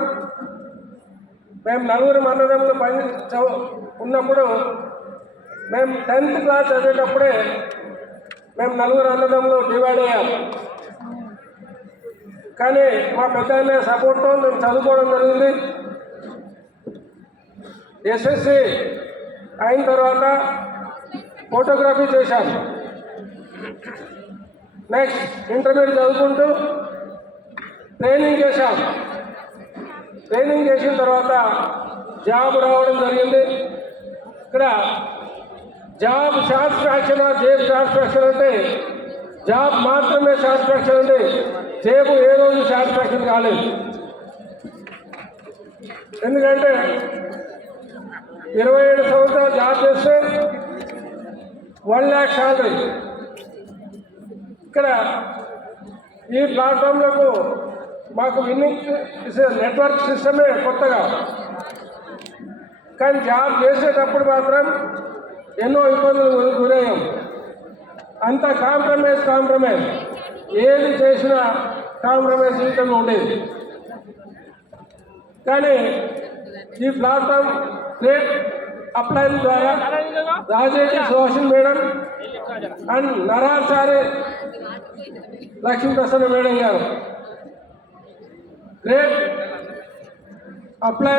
మాత్రం మేము నలుగురు మండలంలో ఉన్నప్పుడు మేము 10th క్లాస్ చదివేటప్పుడే మేము నలుగురు అన్నదంలో డివైడ్ అయ్యాం. కానీ మా పెద్ద సపోర్ట్తో మేము చదువుకోవడం జరిగింది. ఎస్ఎస్సి అయిన తర్వాత ఫోటోగ్రఫీ చేశాను. నెక్స్ట్ ఇంటర్మీడియట్ చదువుకుంటూ ట్రైనింగ్ చేశాం. ట్రైనింగ్ చేసిన తర్వాత జాబ్ రావడం జరిగింది. ఇక్కడ జాబ్ సాటిస్ఫాక్షన్ జేబ్ సాటిస్ఫాక్షన్ అంటే జాబ్ మాత్రమే సాటిస్ఫాక్షన్ అంటే జేబు ఏ రోజు సాటిస్ఫాక్షన్ కాలేదు. ఎందుకంటే 27 సంవత్సరాలు జాబ్ చేస్తే 1 lakh శాలరీ. ఇక్కడ ఈ ప్లాట్ఫామ్లకు మాకు విన్నింగ్ నెట్వర్క్ సిస్టమే కొత్తగా. కానీ జాబ్ చేసేటప్పుడు మాత్రం ఎన్నో ఇబ్బందులు గురయ్యాం. అంత కాంప్రమైజ్ ఏది చేసినా కాంప్రమైజ్ జీవితంలో ఉండేది. కానీ ఈ ప్లాట్ఫామ్ రేట్ అప్లై ద్వారా Rajesh Suhasin madam and Narachari Lakshmiprasanna madam గారు గ్రేట్ అప్లై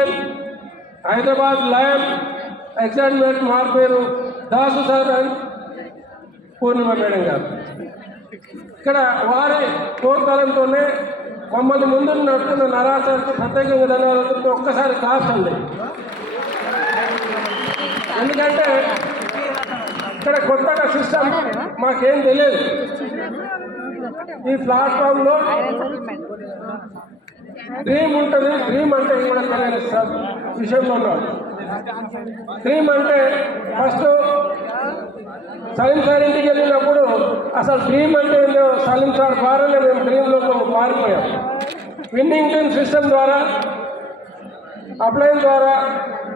హైదరాబాద్ లయన్ ఎగ్జామినేట్ మార్పేరు Dasu sir and Purnima madam గారు. ఇక్కడ వారి ప్రోత్సాహంతోనే మమ్మల్ని ముందు నడుస్తున్న నరాచారికి ప్రత్యేకంగా ధన్యవాదాలు. ఒక్కసారి క్లాస్ అండి. ఎందుకంటే ఇక్కడ కొత్తగా సిస్టమ్ మాకేం తెలియదు. ఈ ప్లాట్ఫామ్లో డ్రీమ్ ఉంటుంది. డ్రీమ్ అంటే కూడా తెలియదు విషయంలో ఉన్నాం. డ్రీమ్ అంటే ఫస్ట్ సలీం సార్ ఇంటికి వెళ్ళినప్పుడు అసలు డ్రీమ్ అంటే ఏంటో సలీం సార్ ద్వారానే మేము డ్రీమ్లోకి మారిపోయాం. విన్నింగ్ టీమ్ సిస్టమ్ ద్వారా అప్లైన్ ద్వారా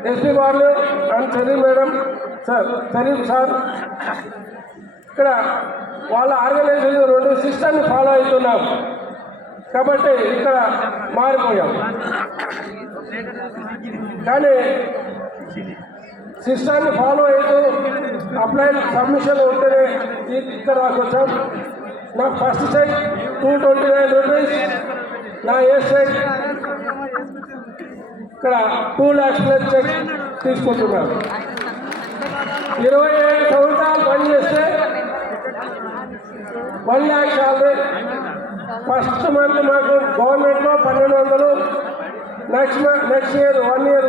ఎస్పీ వాళ్ళు and Salim madam Salim sir ఇక్కడ వాళ్ళ ఆర్గనైజేషన్ 2 సిస్టమ్ని ఫాలో అవుతున్నాం కాబట్టి ఇక్కడ మారిపోయాం. కానీ సిస్టమ్ని ఫాలో అవుతూ అప్లైన్ సబ్మిషన్ ఉంటేనే ఇక్కడ వచ్చాం. నా ఫస్ట్ చెక్ 229 రూపీస్, నా ఎస్ చెక్ ఇక్కడ 2 lakhs ప్లస్ చెక్ తీసుకుంటున్నాను. 27 సంవత్సరాలు పనిచేస్తే 1 lakh శాలరీ. ఫస్ట్ మంత్ మాకు గవర్నమెంట్లో 1200, next year 1 year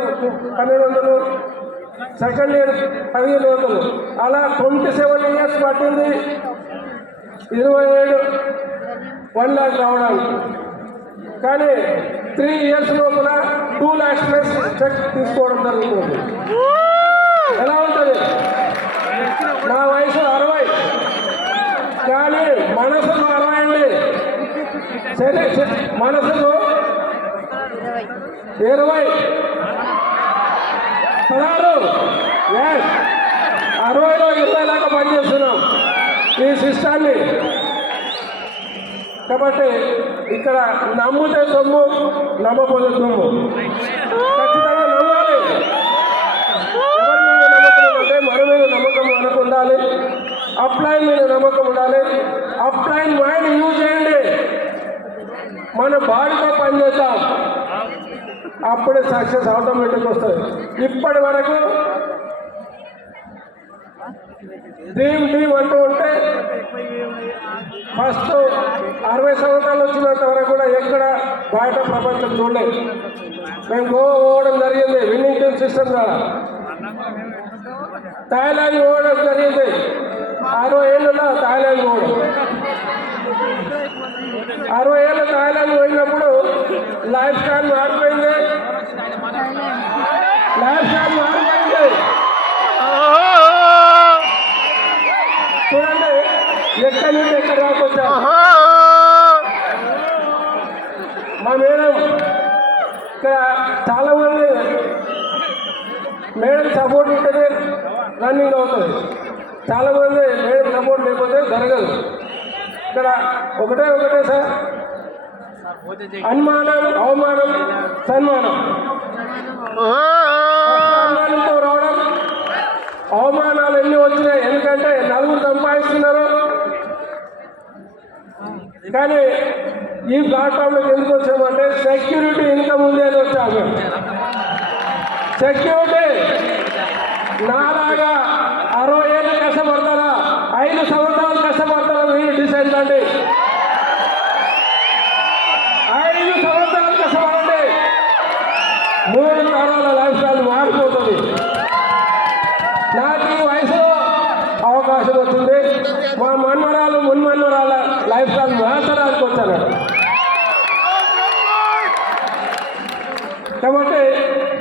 1200, second year 1500, అలా 27 years పట్టింది 27 1 lakh రావడానికి. కానీ 3 years లోపల 2 lakhs ప్లస్ చెక్ తీసుకోవడం జరుగుతుంది. ఎలా ఉంటుంది? నా వయసు 60 కానీ మనసులో 60 అండి. సరే మనసులో 20 16 60లో 20 దాకా పనిచేస్తున్నాం ఈ సిస్టాన్ని. కాబట్టి ఇక్కడ నమ్మితే సొమ్ము, నమ్మపోతే సొమ్ము. ఖచ్చితంగా నమ్మాలి. ఎవరి మీద నమ్మకం ఉంటే మన మీద నమ్మకం మనకు ఉండాలి. అప్లైన్ మీద నమ్మకం ఉండాలి. అప్లైన్ మైండ్ యూజ్ చేయండి. మన బాడీతో పనిచేద్దాం. అప్పుడే సక్సెస్ ఆటోమేటిక్ వస్తుంది. ఇప్పటి వరకు డ్రీమ్ అంటూ ఉంటే ఫస్ట్ 60 సంవత్సరాలు వచ్చినంత వరకు కూడా ఎక్కడ బయట ప్రపంచం చూడలేదు. మేము గోవా పోవడం జరిగింది విన్నింగ్ టీమ్ సిస్టమ్ ద్వారా. థాయిలాండ్ పోవడం జరిగింది. 60 ఏళ్ళలో థాయిలాండ్ పోవడం. 60 ఏళ్ళు థాయిలాండ్ పోయినప్పుడు లైఫ్ స్టైల్ మారిపోయింది. చూడండి ఎక్కడి నుంచి ఎక్కడ రాకొచ్చా. మా మేడం ఇక్కడ చాలా మంది మేడం సపోర్ట్ ఉంటేనే రన్నింగ్ అవుతుంది. చాలా మంది మేడం సపోర్ట్ లేకపోతే జరగదు. ఇక్కడ ఒకటే సార్ అనుమానం, అవమానం, సన్మానం. అనుమానంతో రావడం, అవమానాలు ఎన్ని వచ్చినాయి, ఎందుకంటే నలుగురు సంపాదిస్తున్నారు. కానీ ఈ ప్లాట్ఫామ్లోకి ఎందుకు వచ్చామంటే సెక్యూరిటీ ఇన్కమ్ ఉంది అని వచ్చాము. సెక్యూరిటీ నాలాగా 60 ఏళ్ళు కష్టపడతారా, 5 సంవత్సరాలు కష్టపడతారా, మీరు డిసైడ్ కండి. 5 సంవత్సరాలు కష్టపడండి, 3 తరాల లైఫ్ స్టైల్ మారిపోతుంది. నాకు ఈ వయసులో అవకాశం వచ్చింది, మా మన్మరాలు మున్మన్మరాల లైఫ్ స్టైల్ మార్చడానికి వచ్చాను. కాబట్టి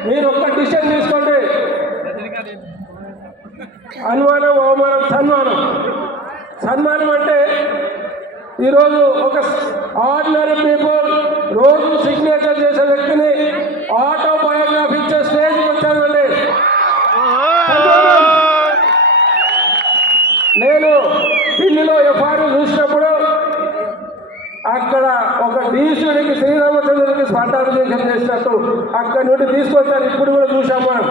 మీరు ఒక్క డిసిషన్ తీసుకోండి. అనుమానం, అవమానం, సన్మానం. సన్మానం అంటే ఈరోజు ఒక ఆర్డినరీ పీపుల్ రోజు సిగ్నేచర్ చేసే వ్యక్తిని ఆటోబయోగ్రఫీ ఇచ్చే స్టేజ్కి వచ్చానండి. నేను ఢిల్లీలో ఎఫ్ఐఆర్ చూసినప్పుడు అక్కడ ఒక డీసుడికి శ్రీరామచంద్రుడికి స్పందాభిషేకం చేసినట్టు అక్కడి నుండి తీసుకొచ్చారు. ఇప్పుడు కూడా చూసాం మనం.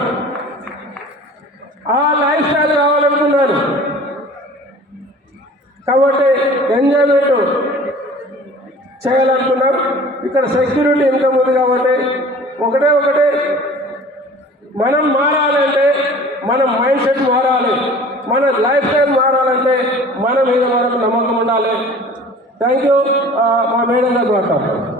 ఆ లైఫ్ స్టైల్ కావాలనుకున్నాను. కాబట్టి ఎంజాయ్మెంట్ చేయాలనుకున్నాం. ఇక్కడ సెక్యూరిటీ ఇన్కమ్ ఉంది కాబట్టి ఒకటే మనం మారాలంటే మన మైండ్ సెట్ మారాలి, మన లైఫ్ స్టైల్ మారాలంటే మన మీద మనకు నమ్మకం ఉండాలి. Thank you. మా మేడం గారు మాట్లాడతాం.